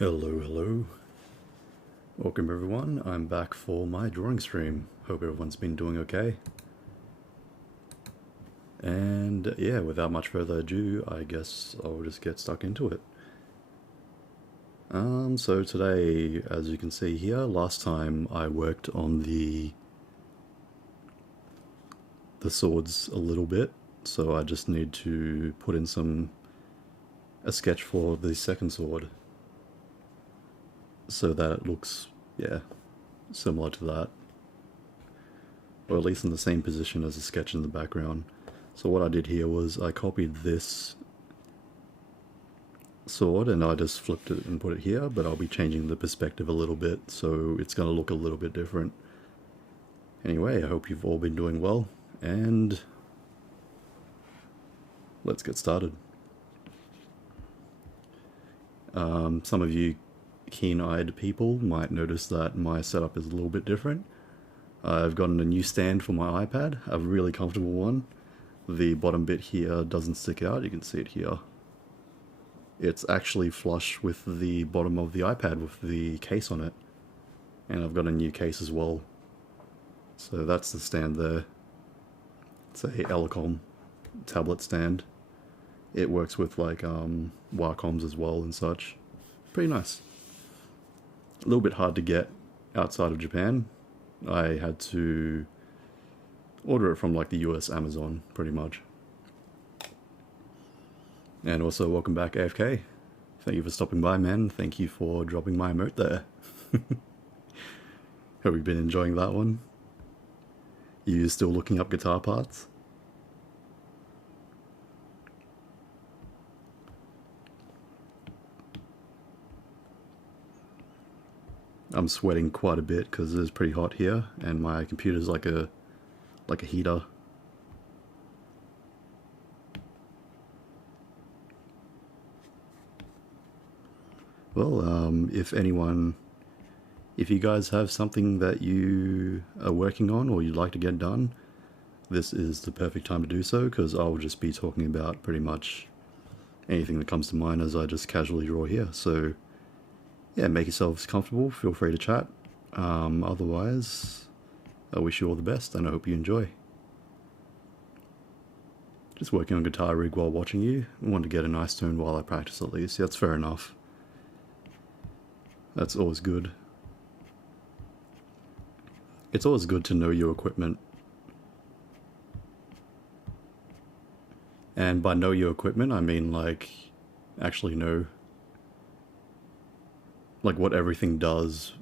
Hello, hello. Welcome everyone. I'm back for my drawing stream. Hope everyone's been doing okay. And yeah, without much further ado, I guess I'll just get stuck into it. So today, as you can see here, last time I worked on the swords a little bit, so I just need to put in a sketch for the second sword, so that it looks, yeah, similar to that, or at least in the same position as the sketch in the background. So what I did here was I copied this sword and I just flipped it and put it here, but I'll be changing the perspective a little bit, so it's going to look a little bit different. Anyway, I hope you've all been doing well, and let's get started. Some of you keen-eyed people might notice that my setup is a little bit different. I've gotten a new stand for my iPad, a really comfortable one. The bottom bit here doesn't stick out, you can see it here. It's actually flush with the bottom of the iPad with the case on it. And I've got a new case as well. So that's the stand there. It's a Elecom tablet stand. It works with like Wacom's as well and such. Pretty nice. A little bit hard to get outside of Japan. I had to order it from like the US Amazon, pretty much. And also, welcome back, AFK. Thank you for stopping by, man. Thank you for dropping my emote there. Have you been enjoying that one? You still looking up guitar parts? I'm sweating quite a bit because it's pretty hot here, and my computer's like a heater. Well, if you guys have something that you are working on or you'd like to get done, this is the perfect time to do so, because I'll just be talking about pretty much anything that comes to mind as I just casually draw here. So yeah, make yourselves comfortable, feel free to chat. Otherwise, I wish you all the best and I hope you enjoy. Just working on guitar rig while watching you. I want to get a nice tone while I practice at least. Yeah, that's fair enough. That's always good. It's always good to know your equipment. And by know your equipment, I mean like actually know like what everything does.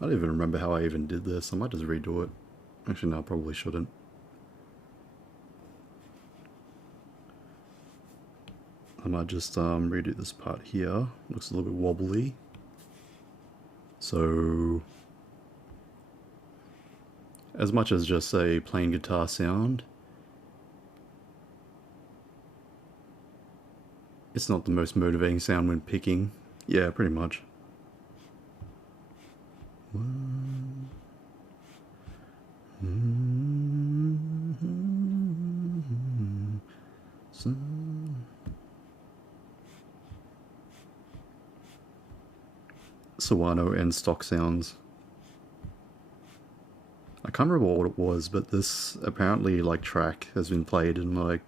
I don't even remember how I even did this. I might just redo it. Actually, no, I probably shouldn't. I might just redo this part here. Looks a little bit wobbly. So, as much as just a plain guitar sound, it's not the most motivating sound when picking. Yeah, pretty much. Sawano and stock sounds. I can't remember what it was, but this apparently like track has been played in like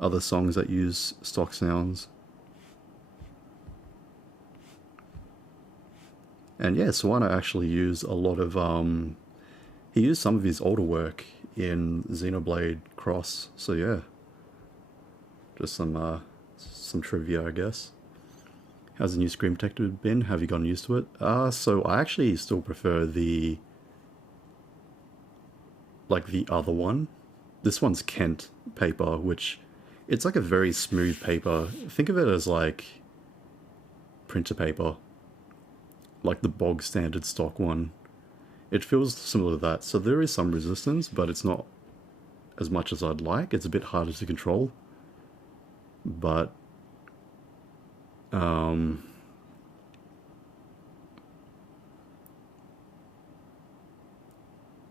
other songs that use stock sounds. And yeah, Sawano actually used a lot of he used some of his older work in Xenoblade Cross. So yeah, just some trivia, I guess. How's the new Scream Detector been? Have you gotten used to it? So I actually still prefer the other one. This one's Kent paper, which it's like a very smooth paper. Think of it as like printer paper, like the bog standard stock one. It feels similar to that. So there is some resistance, but it's not as much as I'd like. It's a bit harder to control, but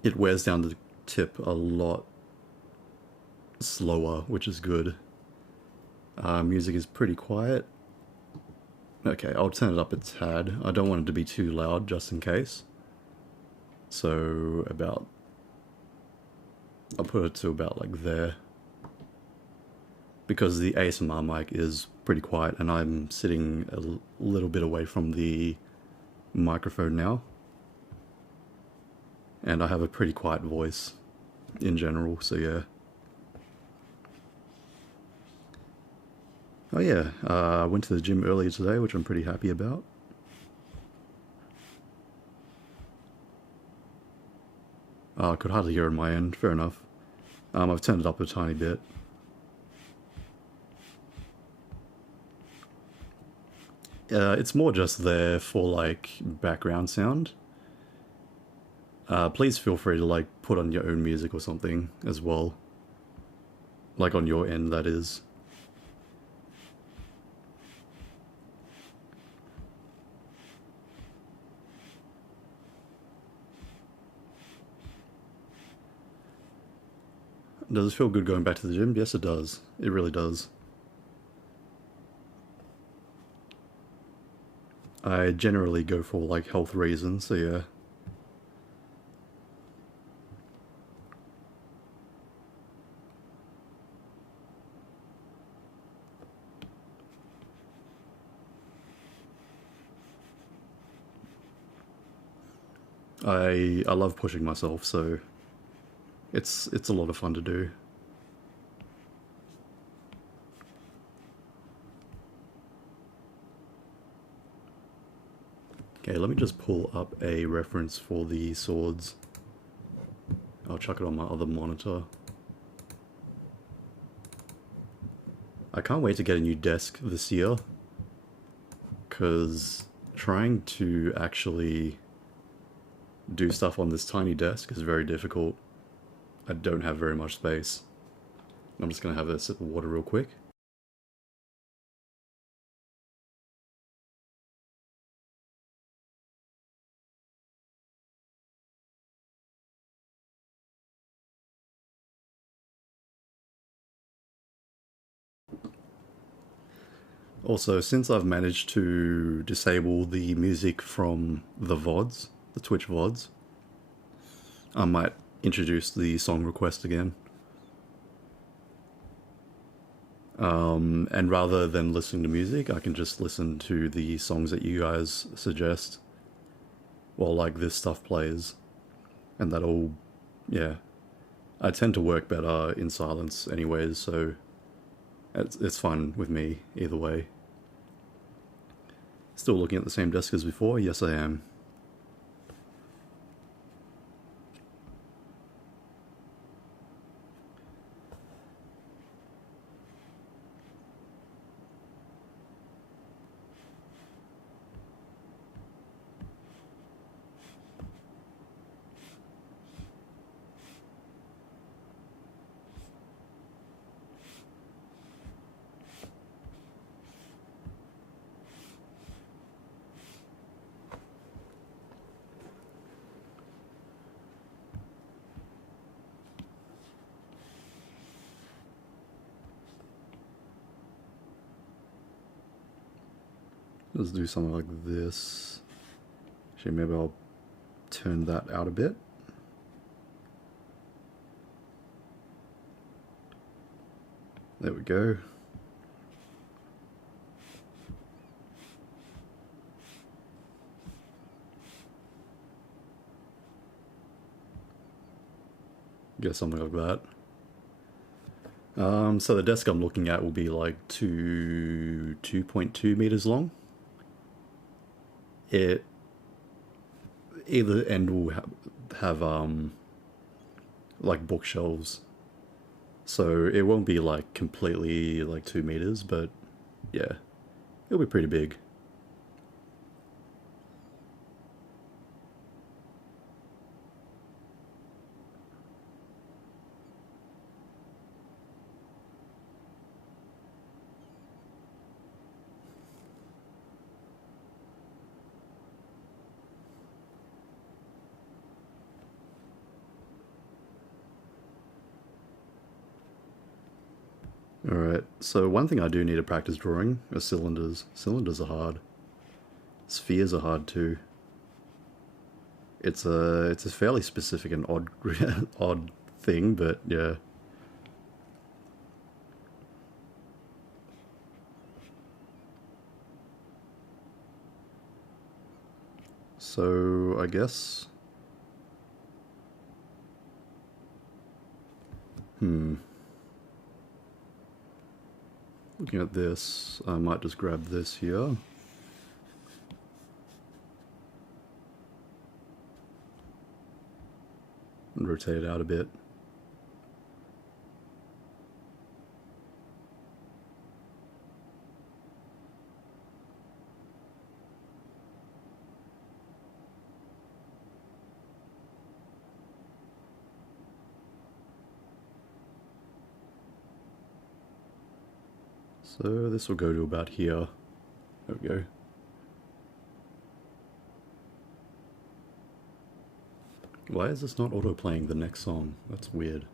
it wears down the tip a lot slower, which is good. Music is pretty quiet. Okay, I'll turn it up a tad. I don't want it to be too loud, just in case. So I'll put it to about like there. Because the ASMR mic is pretty quiet and I'm sitting a little bit away from the microphone now. And I have a pretty quiet voice in general, so yeah. Oh yeah, I went to the gym earlier today, which I'm pretty happy about. I could hardly hear on my end, fair enough. I've turned it up a tiny bit. It's more just there for like background sound. Please feel free to like put on your own music or something as well. Like on your end, that is. Does it feel good going back to the gym? Yes, it does. It really does. I generally go for like health reasons, so yeah. I love pushing myself, so it's a lot of fun to do. Okay, let me just pull up a reference for the swords. I'll chuck it on my other monitor. I can't wait to get a new desk this year, because trying to actually do stuff on this tiny desk is very difficult. I don't have very much space. I'm just going to have a sip of water real quick. Also, since I've managed to disable the music from the VODs, the Twitch VODs, I might introduce the song request again. And rather than listening to music, I can just listen to the songs that you guys suggest while like this stuff plays. And that'll, yeah. I tend to work better in silence anyways, so it's fine with me either way. Still looking at the same desk as before? Yes, I am. Let's do something like this. Actually, maybe I'll turn that out a bit. There we go. Get something like that. So the desk I'm looking at will be like 2.2 meters long. It either end will have like bookshelves, so it won't be like completely like 2 meters, but yeah, it'll be pretty big. Alright, so one thing I do need to practice drawing are cylinders. Cylinders are hard. Spheres are hard too. It's a fairly specific and odd odd thing, but yeah. So I guess looking at this, I might just grab this here. And rotate it out a bit. So this will go to about here. There we go. Why is this not auto-playing the next song? That's weird.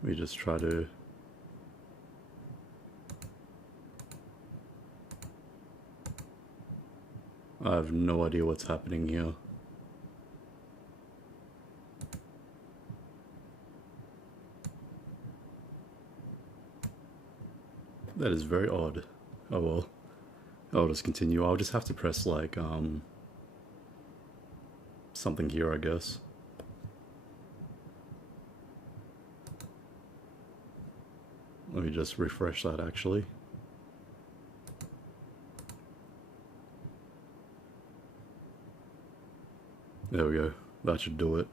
We just try to... I have no idea what's happening here. That is very odd. Oh well. I'll just continue. I'll just have to press like, something here, I guess. Let me just refresh that actually. There we go. That should do it.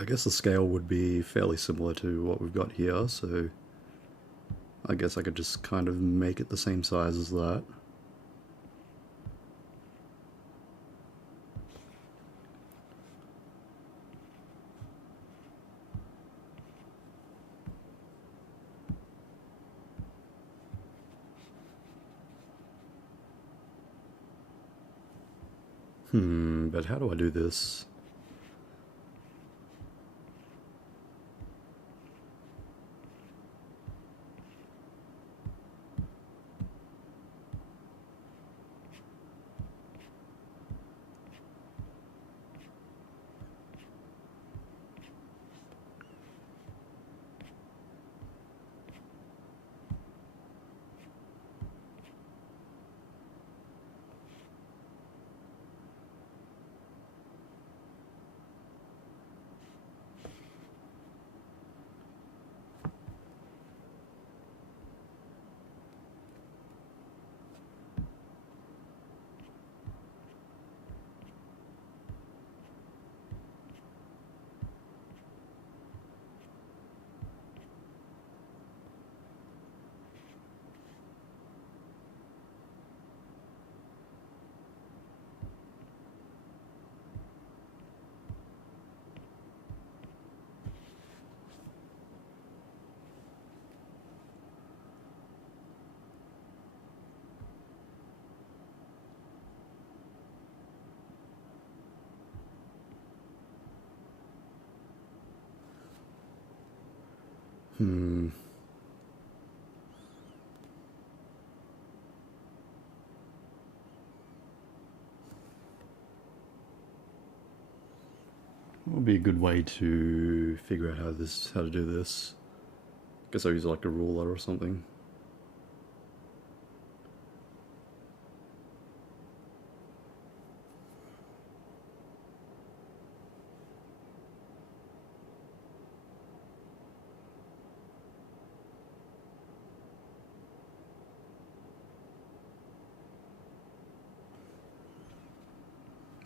I guess the scale would be fairly similar to what we've got here, so I guess I could just kind of make it the same size as that. But how do I do this? Hmm. What would be a good way to figure out how to do this? Guess I'll use like a ruler or something.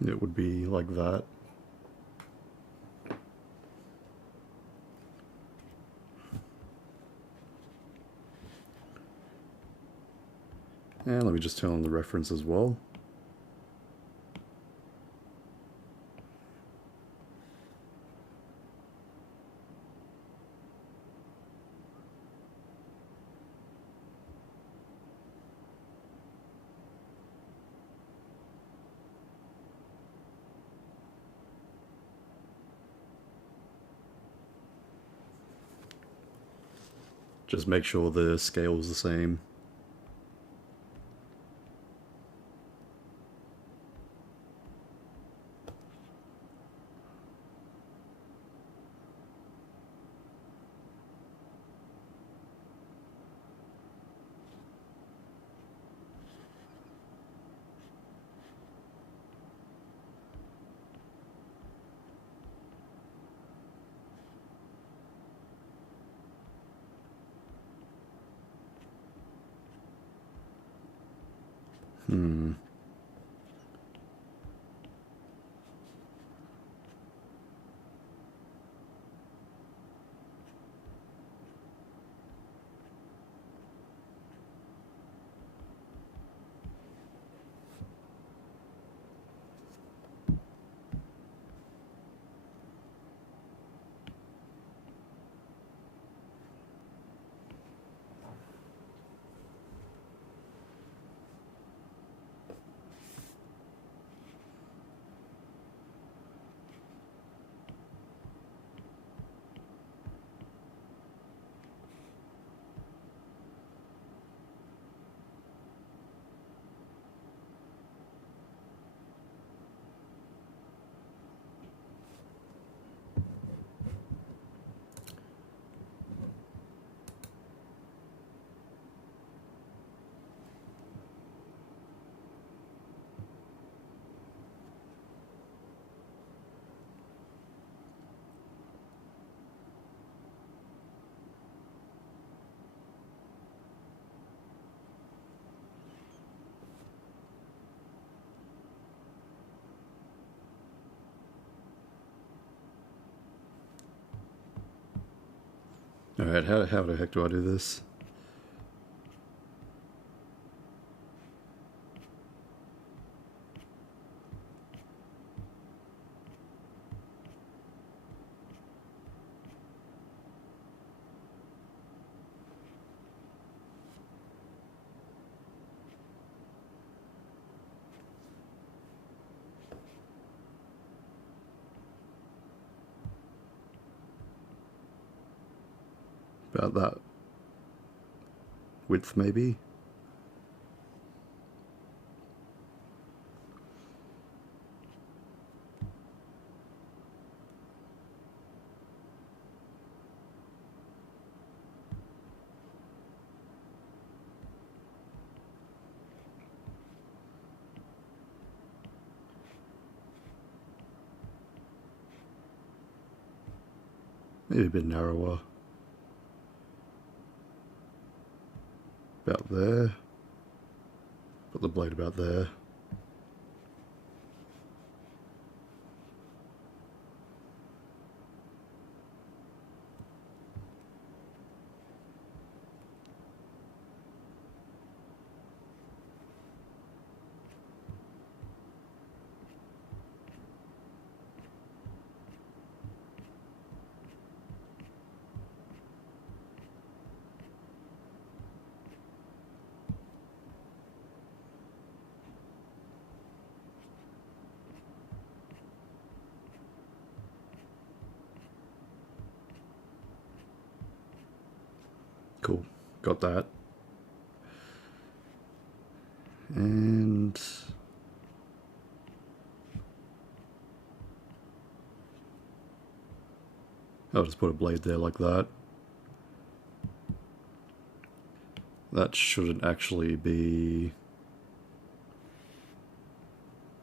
It would be like that. And let me just turn on the reference as well. Just make sure the scale is the same. Hmm. Alright, how the heck do I do this? About that width, maybe? Maybe a bit narrower. About there. Put the blade about there. got that. And I'll just put a blade there like that. That shouldn't actually be...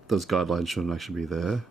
Those guidelines shouldn't actually be there.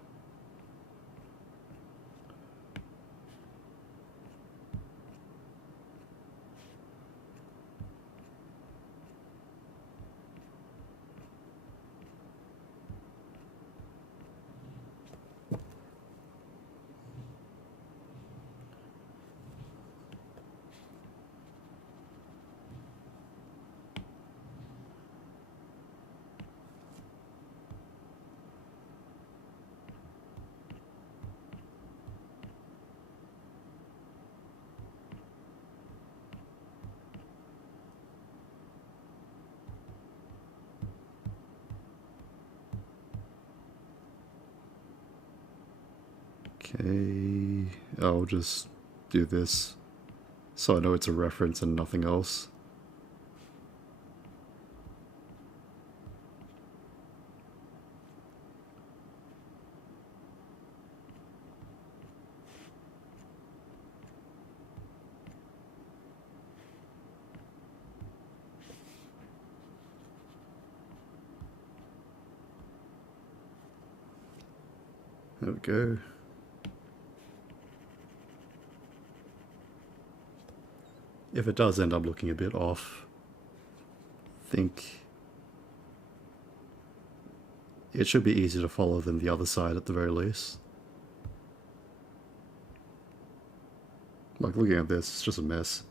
Okay, I'll just do this so I know it's a reference and nothing else. There we go. If it does end up looking a bit off, I think it should be easier to follow than the other side at the very least. Like, looking at this, it's just a mess.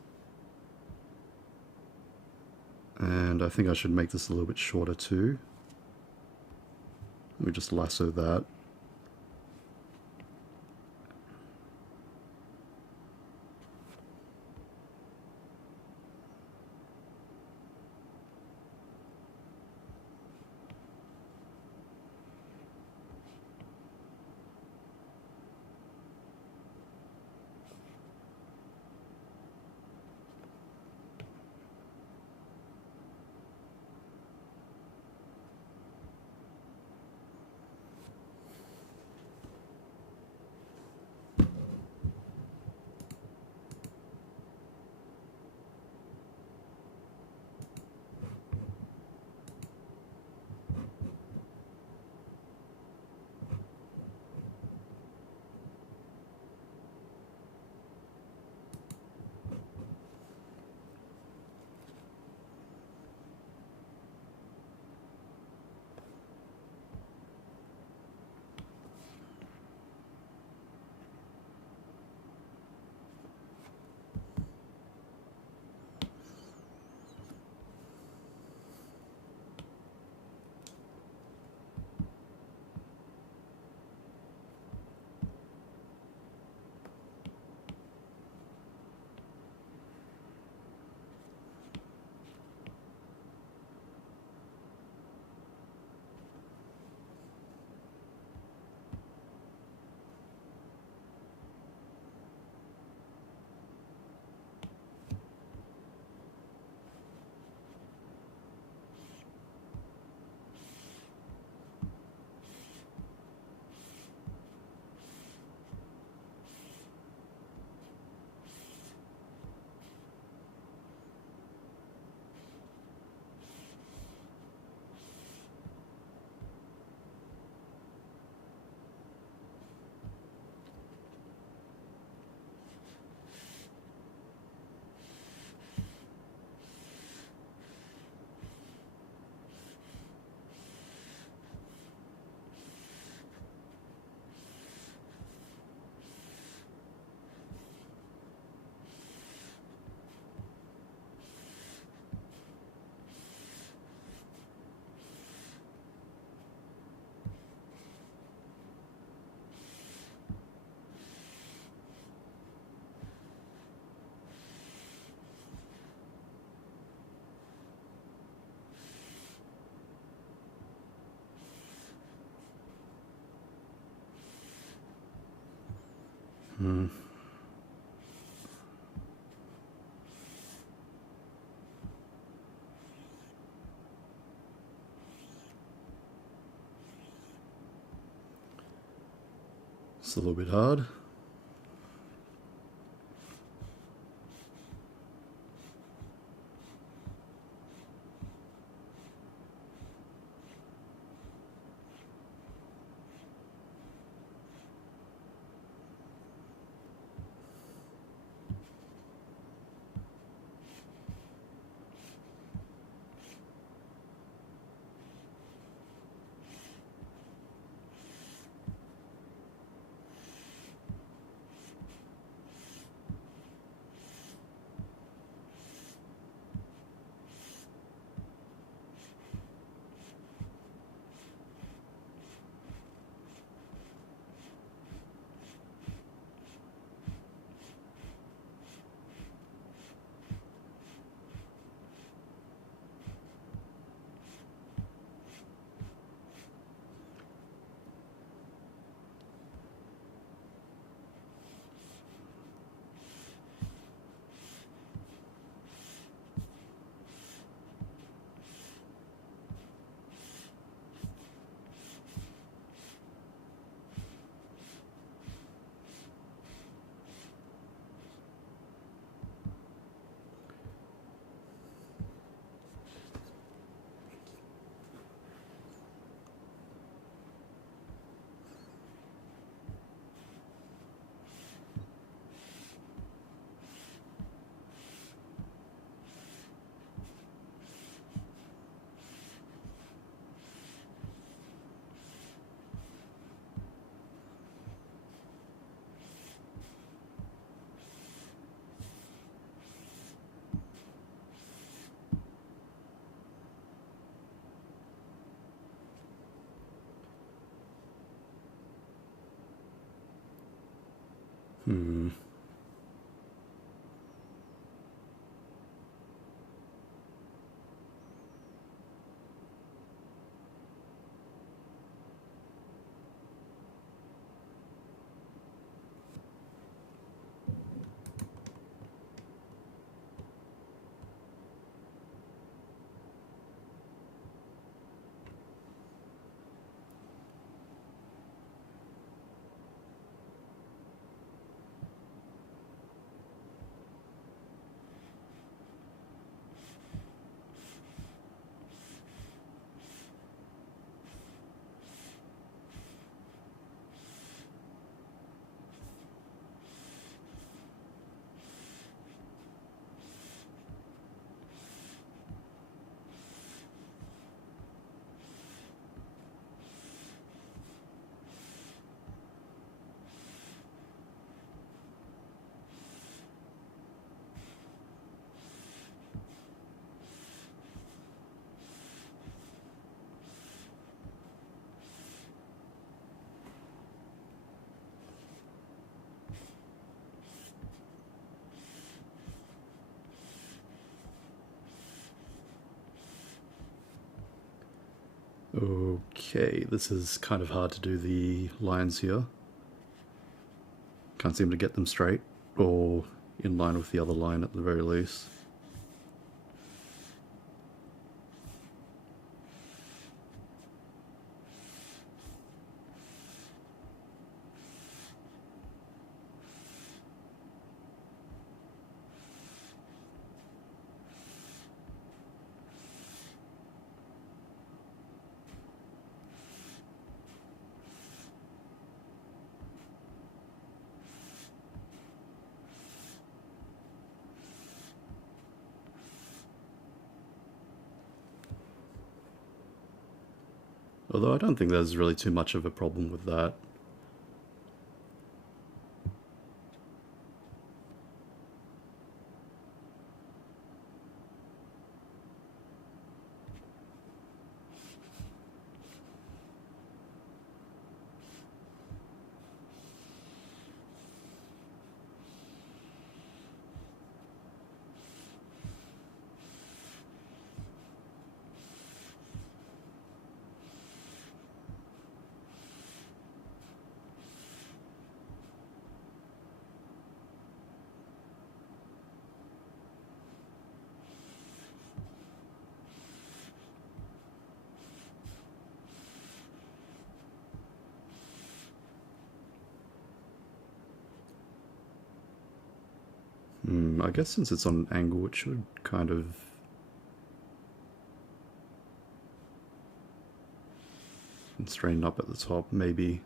And I think I should make this a little bit shorter too. We just lasso that. It's a little bit hard. Okay, this is kind of hard to do the lines here. Can't seem to get them straight, or in line with the other line at the very least. Although I don't think there's really too much of a problem with that. I guess since it's on an angle, it should kind of... straighten up at the top, maybe.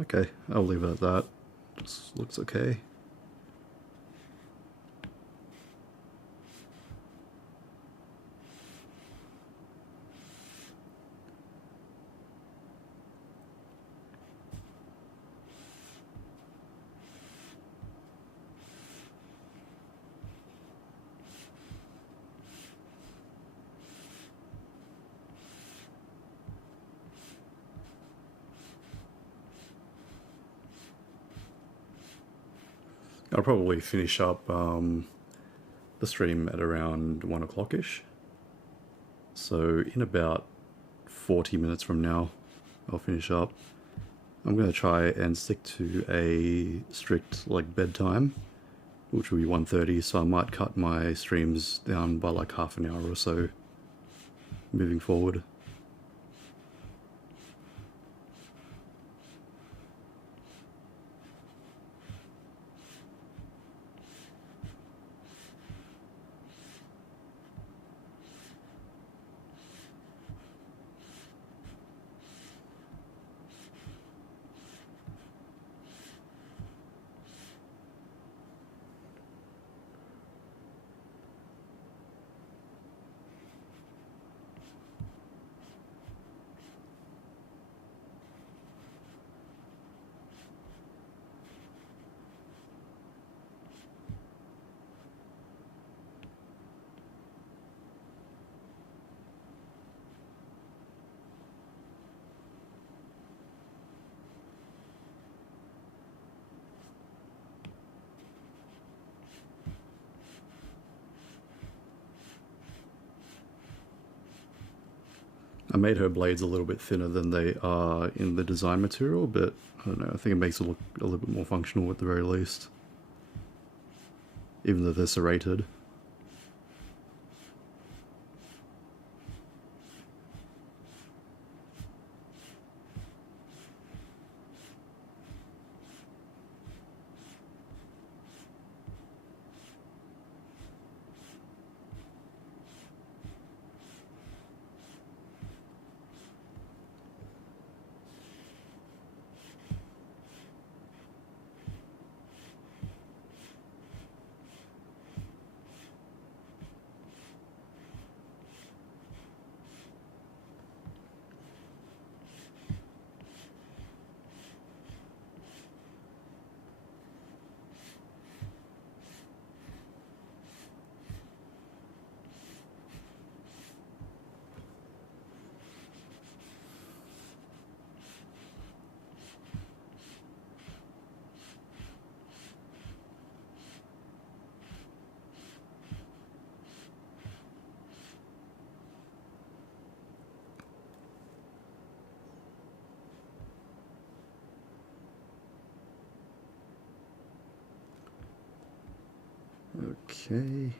Okay, I'll leave it at that. Just looks okay. I'll probably finish up the stream at around 1 o'clock-ish. So in about 40 minutes from now, I'll finish up. I'm going to try and stick to a strict like bedtime, which will be 1:30, so I might cut my streams down by like half an hour or so moving forward. I made her blades a little bit thinner than they are in the design material, but I don't know, I think it makes it look a little bit more functional at the very least. Even though they're serrated. Okay.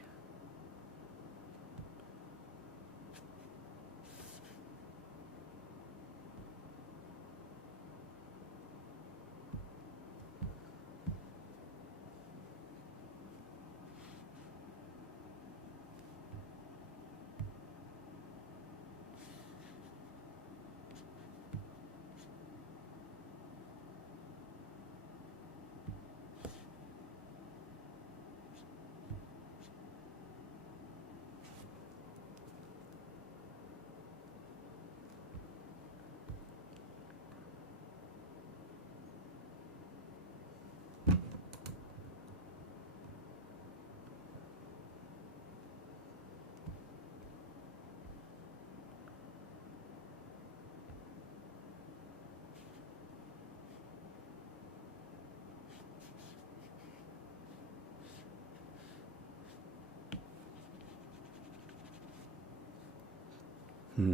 How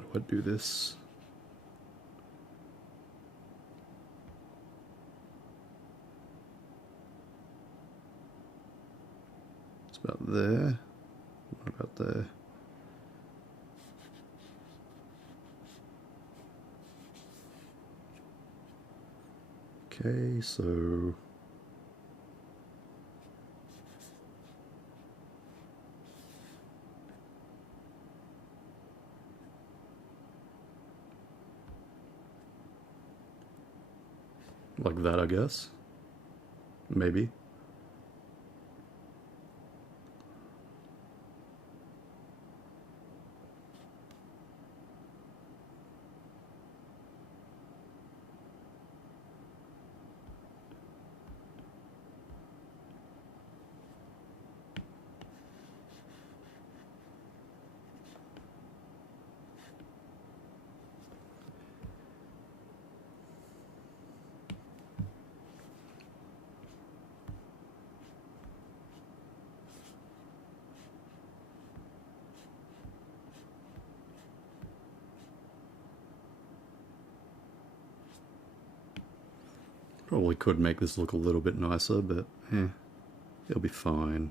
do I do this? It's about there. What about there? Okay, so like that, I guess. Maybe. Probably could make this look a little bit nicer, but it'll be fine.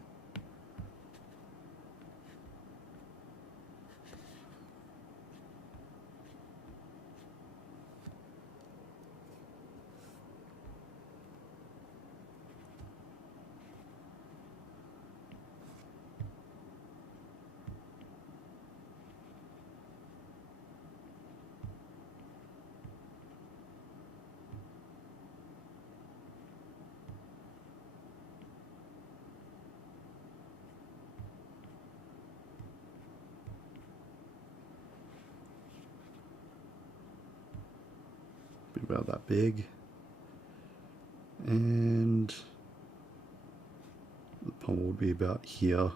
Be about that big. And the pommel would be about here.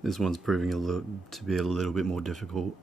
This one's proving to be a little bit more difficult.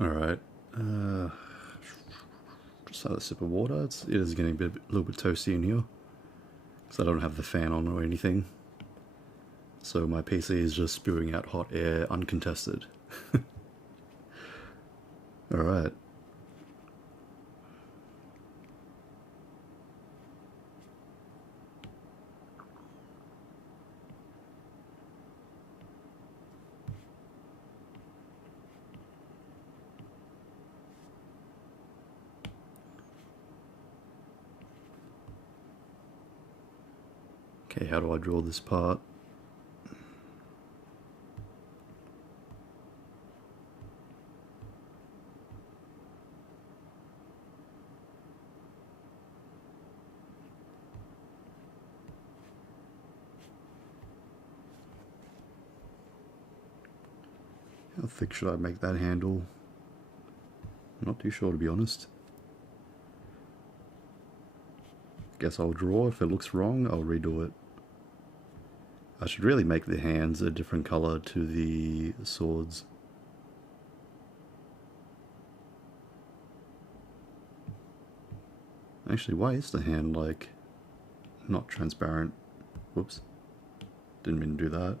Alright. Just have a sip of water. It is getting a little bit toasty in here. Because I don't have the fan on or anything. So my PC is just spewing out hot air uncontested. Alright. Okay, how do I draw this part? How thick should I make that handle? I'm not too sure, to be honest. Guess I'll draw. If it looks wrong, I'll redo it. I should really make the hands a different color to the swords. Actually, why is the hand, like, not transparent? Whoops. Didn't mean to do that.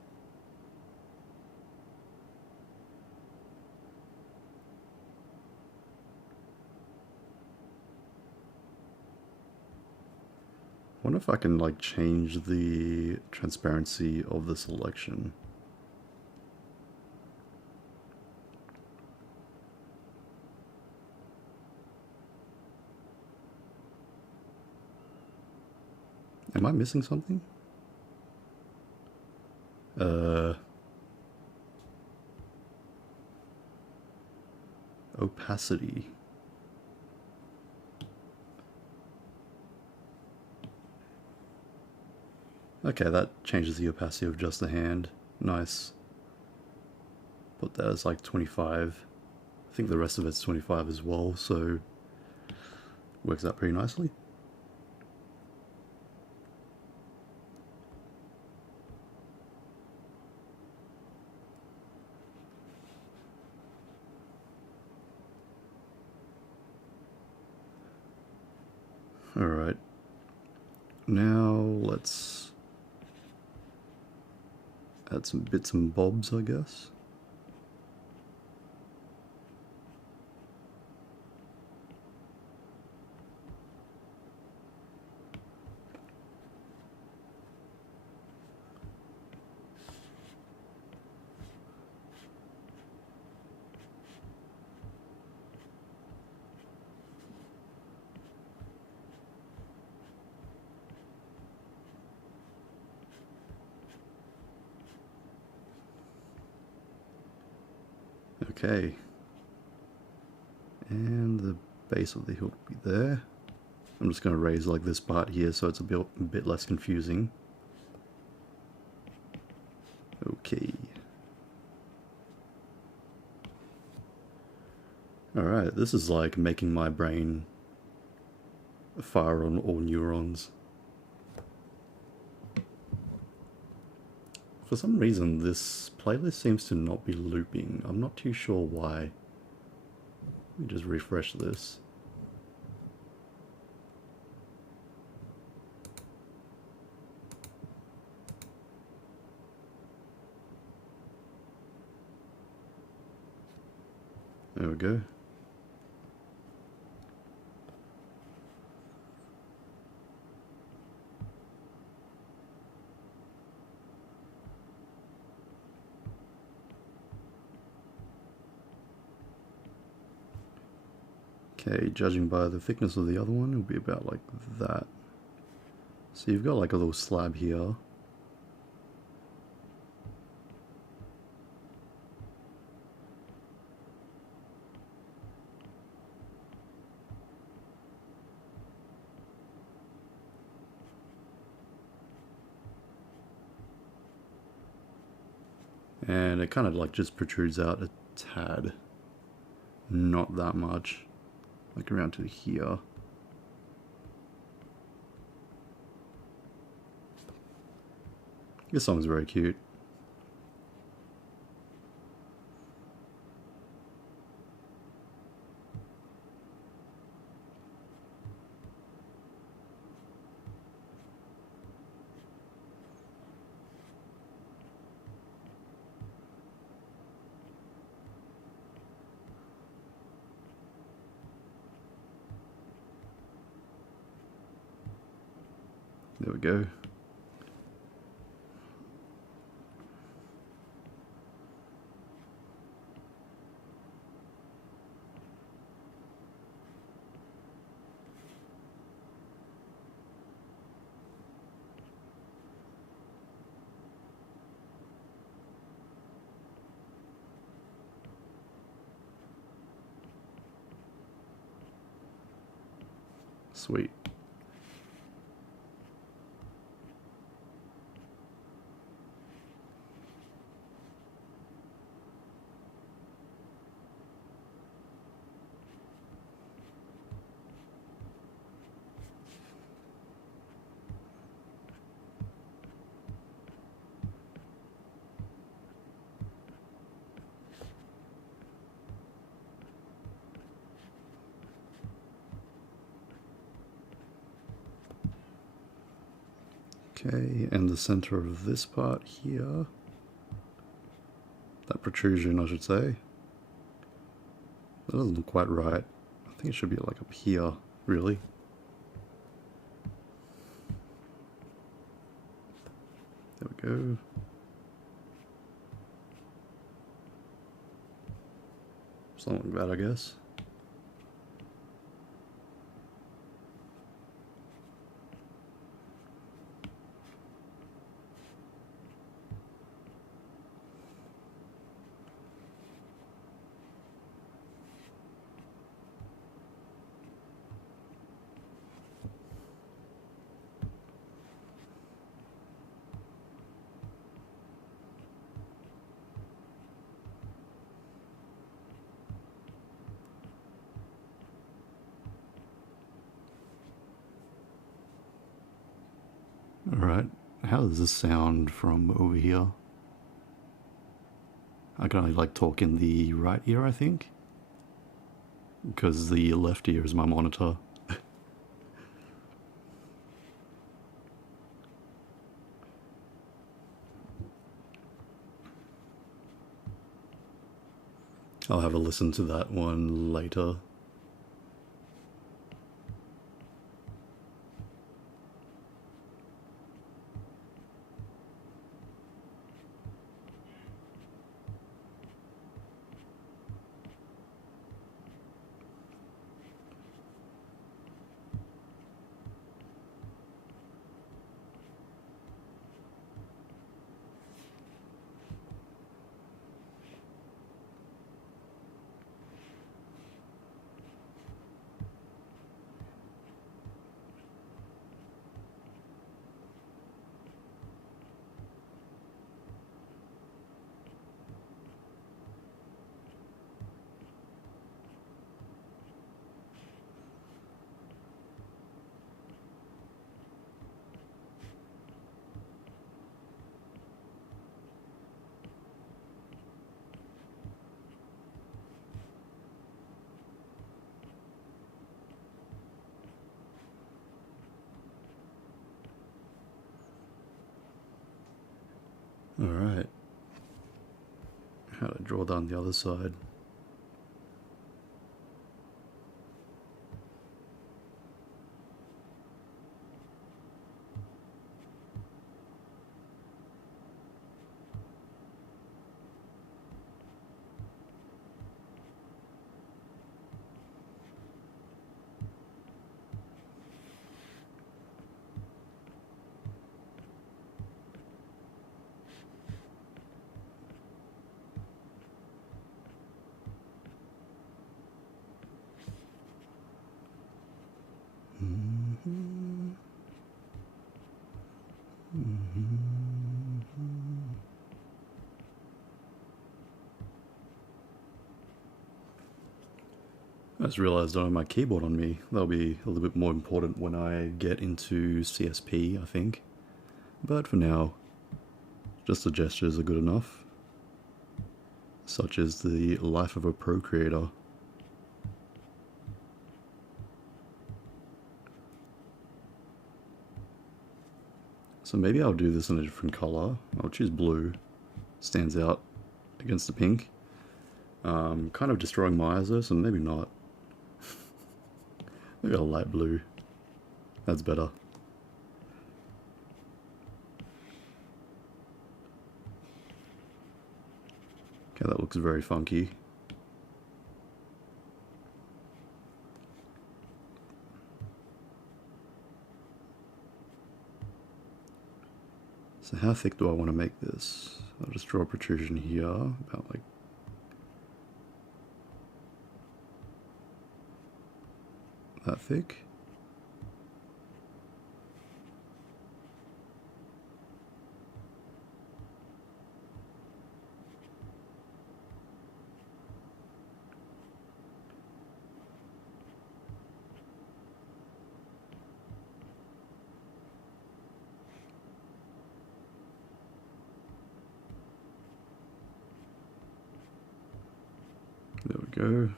I wonder if I can, like, change the transparency of the selection. Am I missing something? Opacity. Okay, that changes the opacity of just the hand. Nice. Put that as like 25. I think the rest of it's 25 as well, so works out pretty nicely. Alright. Now let's add some bits and bobs, I guess. Okay. And the base of the hilt will be there. I'm just going to raise like this part here so it's a bit less confusing. Okay. Alright, this is like making my brain fire on all neurons. For some reason this playlist seems to not be looping. I'm not too sure why. Let me just refresh this. There we go. Okay, judging by the thickness of the other one, it'll be about like that. So you've got like a little slab here. And it kind of like just protrudes out a tad. Not that much. Like around to here. This song's very cute. There we go. Sweet. Okay, and the center of this part here, that protrusion I should say, that doesn't look quite right. I think it should be like up here, really. There we go. Something like that, I guess. Alright, how does this sound from over here? I can only like talk in the right ear, I think, because the left ear is my monitor. I'll have a listen to that one later. Alright. How to draw down the other side. I just realized I don't have my keyboard on me. That'll be a little bit more important when I get into CSP, I think. But for now, just the gestures are good enough. Such as the life of a procreator. So maybe I'll do this in a different color. I'll choose blue. Stands out against the pink. Kind of destroying my eyes though, so maybe not. Maybe a light blue. That's better. Okay, that looks very funky. So how thick do I want to make this? I'll just draw a protrusion here, about like that thick. There we go.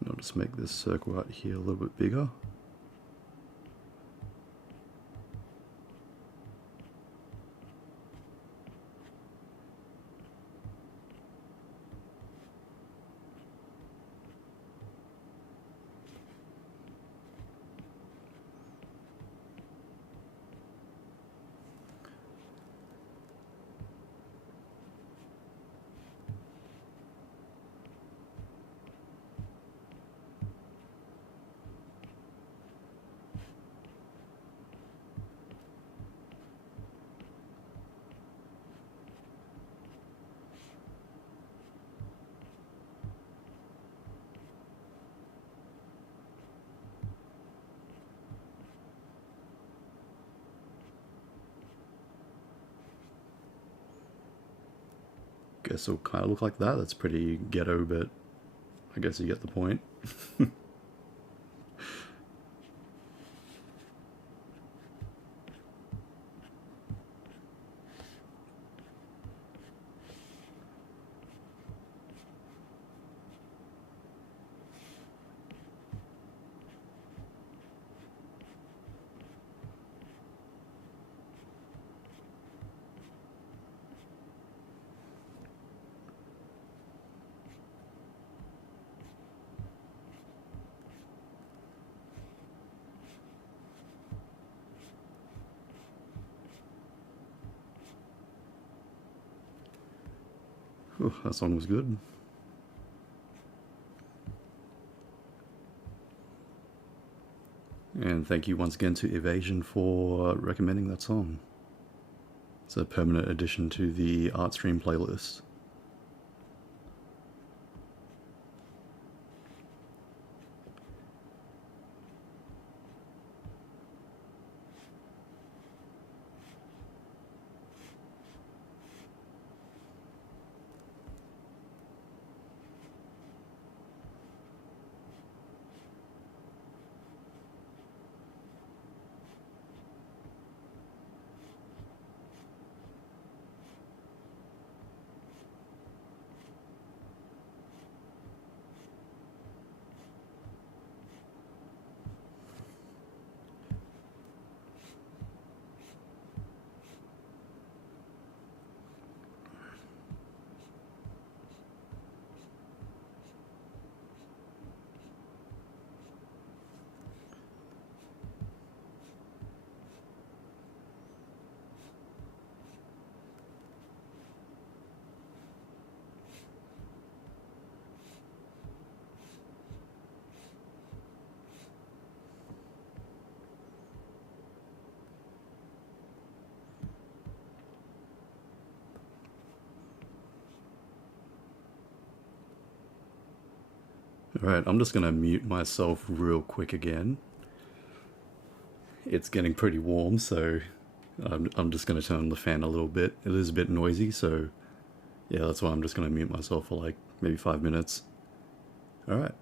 And I'll just make this circle out here a little bit bigger. guess it'll kind of look like that. That's pretty ghetto, but I guess you get the point. Whew, that song was good. And thank you once again to Evasion for recommending that song. It's a permanent addition to the art stream playlist. Alright, I'm just gonna mute myself real quick again. It's getting pretty warm, so I'm just gonna turn the fan a little bit. It is a bit noisy, so yeah, that's why I'm just gonna mute myself for like maybe 5 minutes. Alright.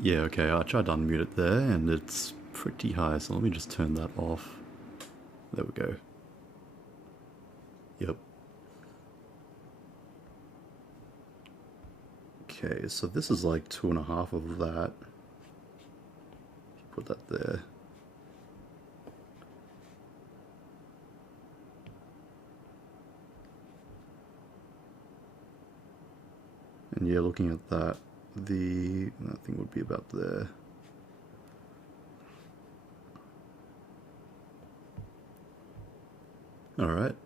Yeah, okay, I tried to unmute it there and it's pretty high, so let me just turn that off. There we go. Yep. Okay, so this is like 2.5 of that. Put that there. And yeah, looking at that, that thing would be about there. Alright.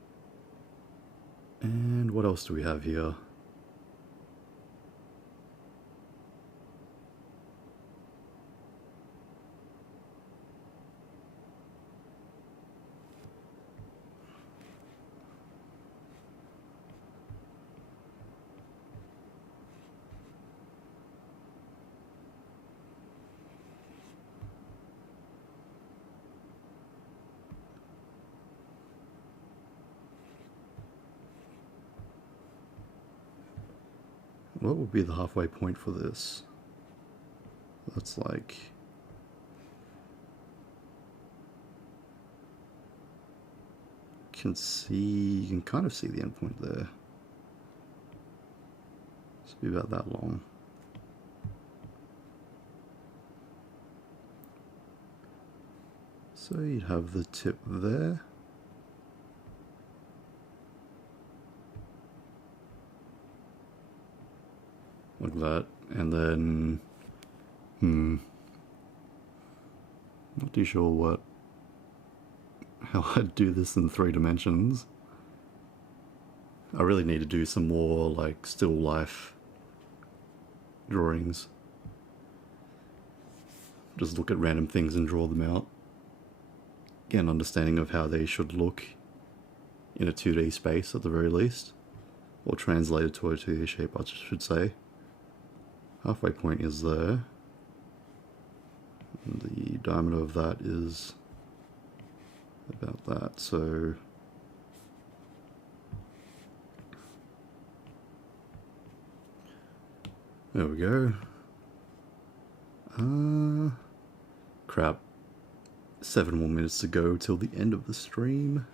And what else do we have here? What would be the halfway point for this? That's like... you can kind of see the end point there. It's be about that long. So you'd have the tip there. Like that, and then, not too sure how I'd do this in 3 dimensions. I really need to do some more like still life drawings. Just look at random things and draw them out. Get an understanding of how they should look in a 2D space at the very least, or translated to a 2D shape, I should say. Halfway point is there. And the diameter of that is about that, so there we go. Crap. 7 more minutes to go till the end of the stream.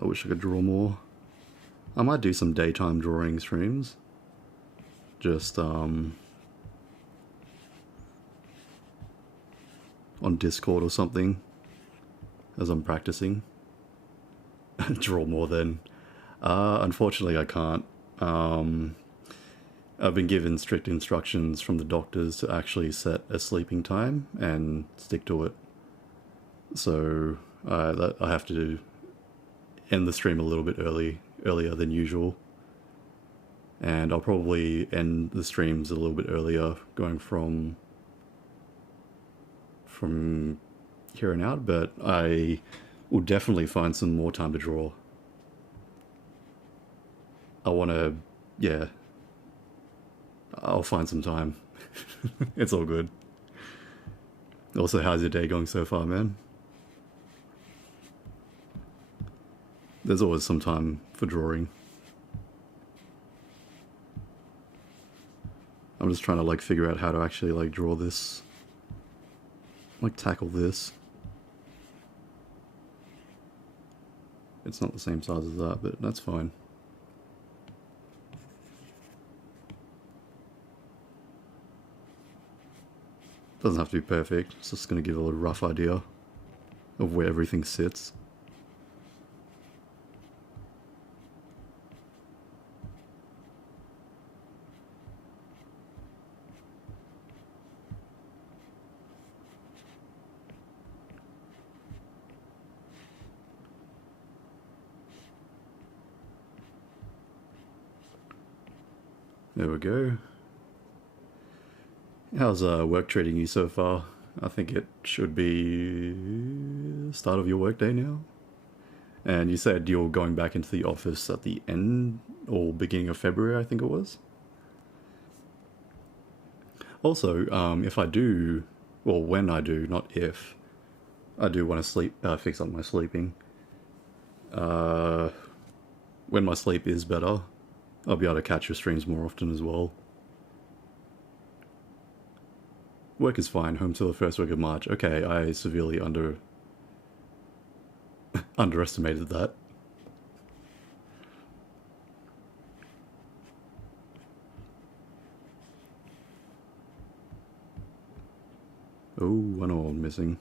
I wish I could draw more. I might do some daytime drawing streams. Just on Discord or something as I'm practicing. Draw more then. Unfortunately I can't. I've been given strict instructions from the doctors to actually set a sleeping time and stick to it. So I have to end the stream a little bit earlier than usual. And I'll probably end the streams a little bit earlier, going from here on out, but I will definitely find some more time to draw. I want to, yeah, I'll find some time. It's all good. Also, how's your day going so far, man? There's always some time for drawing. I'm just trying to like figure out how to actually like draw this, like tackle this. It's not the same size as that, but that's fine. Doesn't have to be perfect, it's just going to give a rough idea of where everything sits. There we go. How's work treating you so far? I think it should be the start of your workday now. And you said you're going back into the office at the end or beginning of February, I think it was. Also, if I do, well, when I do, not if, I do want to fix up my sleeping. When my sleep is better, I'll be able to catch your streams more often as well. Work is fine. Home till the first week of March. Okay, I severely underestimated that. Oh, one all missing.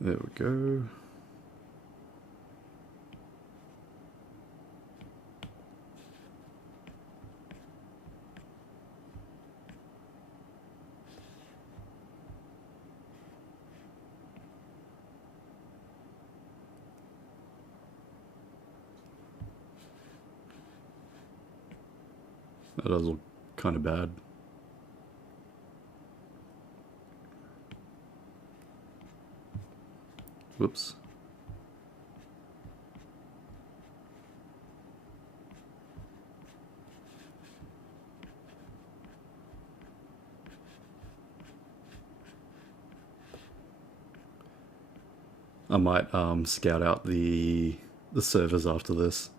There we go. That does look kind of bad. Whoops. I might scout out the servers after this.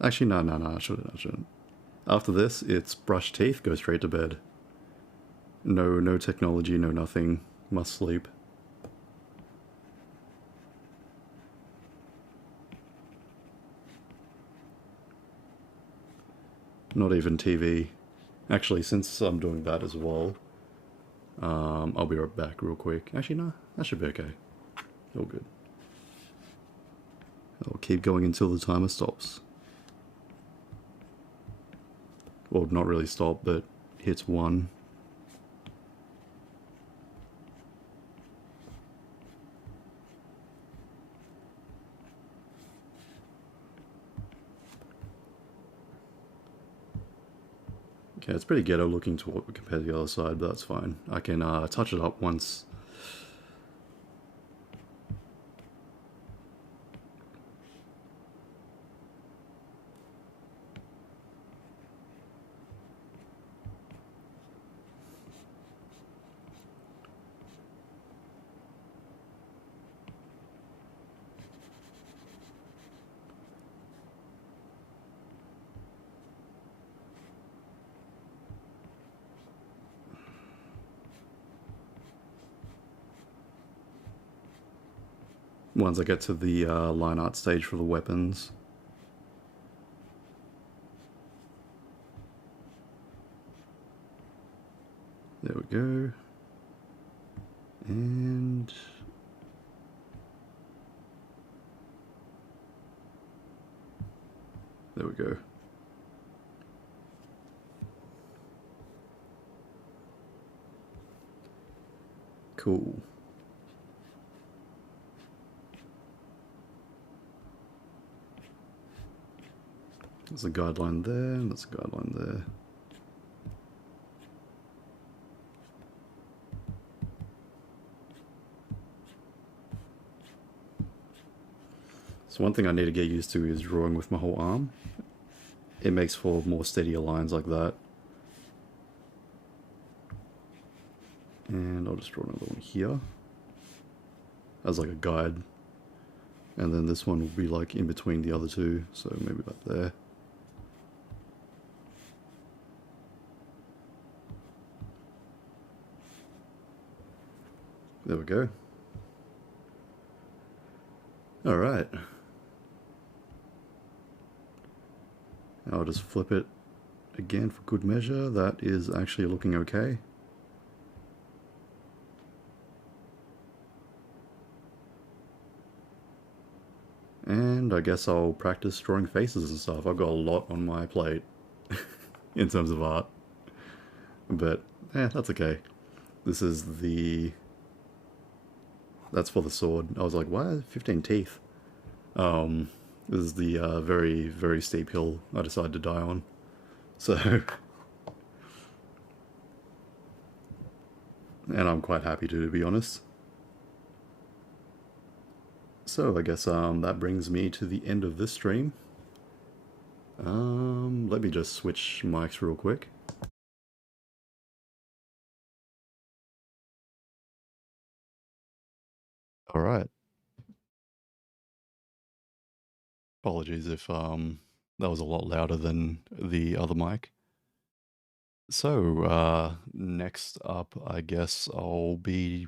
Actually, no, I shouldn't. After this, it's brush teeth, go straight to bed. No technology, no nothing. Must sleep. Not even TV. Actually, since I'm doing that as well, I'll be right back real quick. Actually, no, that should be okay. All good. I'll keep going until the timer stops. Well, not really stop, but hits 1. Okay, it's pretty ghetto looking compared to the other side, but that's fine. I can touch it up once. Once I get to the line art stage for the weapons. There we go. And there we go. Cool. There's a guideline there, and there's a guideline there. So one thing I need to get used to is drawing with my whole arm. It makes for more steadier lines like that. And I'll just draw another one here as like a guide. And then this one will be like in between the other two, so maybe about there. There we go. All right. I'll just flip it again for good measure. That is actually looking okay. And I guess I'll practice drawing faces and stuff. I've got a lot on my plate in terms of art. But, that's okay. This is the... That's for the sword. I was like, why 15 teeth? This is the very, very steep hill I decided to die on. So, and I'm quite happy to be honest. So I guess that brings me to the end of this stream. Let me just switch mics real quick. All right. Apologies if that was a lot louder than the other mic. So next up, I guess I'll be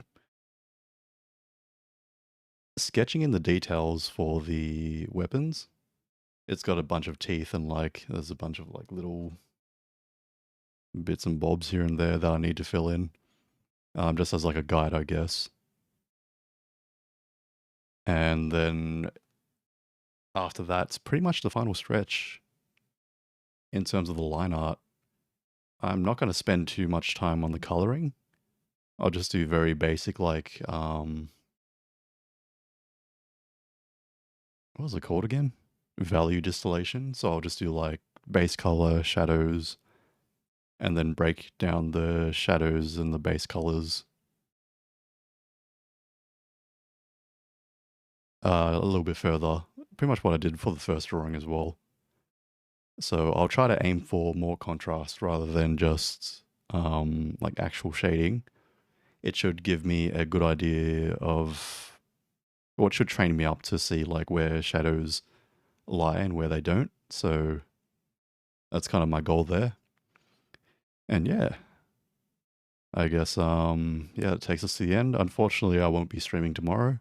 sketching in the details for the weapons. It's got a bunch of teeth and like there's a bunch of like little bits and bobs here and there that I need to fill in, just as like a guide, I guess. And then after that, it's pretty much the final stretch in terms of the line art. I'm not going to spend too much time on the coloring. I'll just do very basic, like, what was it called again? Value distillation. So I'll just do like base color, shadows, and then break down the shadows and the base colors a little bit further. Pretty much what I did for the first drawing as well. So I'll try to aim for more contrast rather than just like actual shading. It should give me a good idea of what should train me up to see like where shadows lie and where they don't. So that's kind of my goal there. And yeah, I guess yeah, it takes us to the end. Unfortunately, I won't be streaming tomorrow.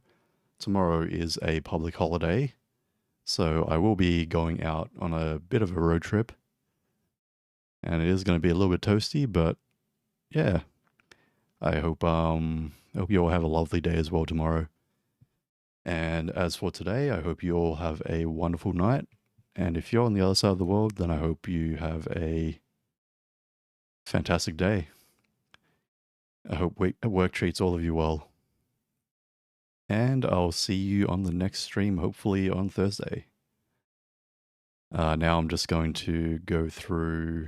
Tomorrow is a public holiday, so I will be going out on a bit of a road trip. And it is going to be a little bit toasty, but yeah, I hope you all have a lovely day as well tomorrow. And as for today, I hope you all have a wonderful night. And if you're on the other side of the world, then I hope you have a fantastic day. I hope work treats all of you well. And I'll see you on the next stream, hopefully on Thursday. Now I'm just going to go through...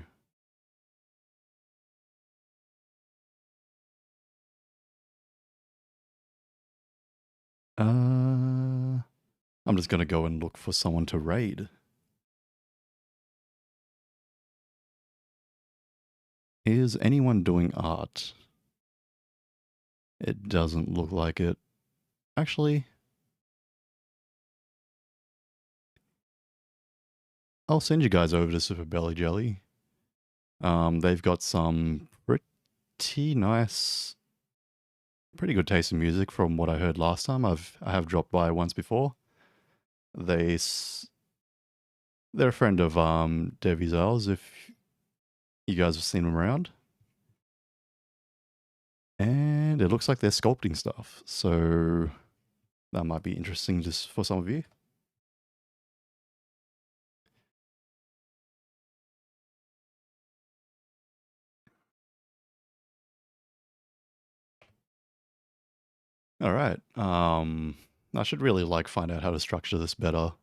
I'm just going to go and look for someone to raid. Is anyone doing art? It doesn't look like it. Actually, I'll send you guys over to Super Belly Jelly. They've got some pretty nice, pretty good taste in music from what I heard last time. I have dropped by once before. They're a friend of Devi Zales, if you guys have seen them around. And it looks like they're sculpting stuff, so that might be interesting just for some of you. All right. I should really like find out how to structure this better,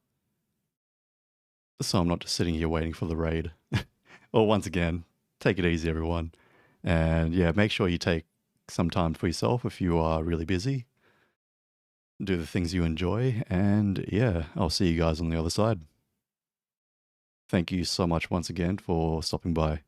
so I'm not just sitting here waiting for the raid. Well, once again, take it easy, everyone. And yeah, make sure you take some time for yourself if you are really busy. Do the things you enjoy. And yeah, I'll see you guys on the other side. Thank you so much once again for stopping by.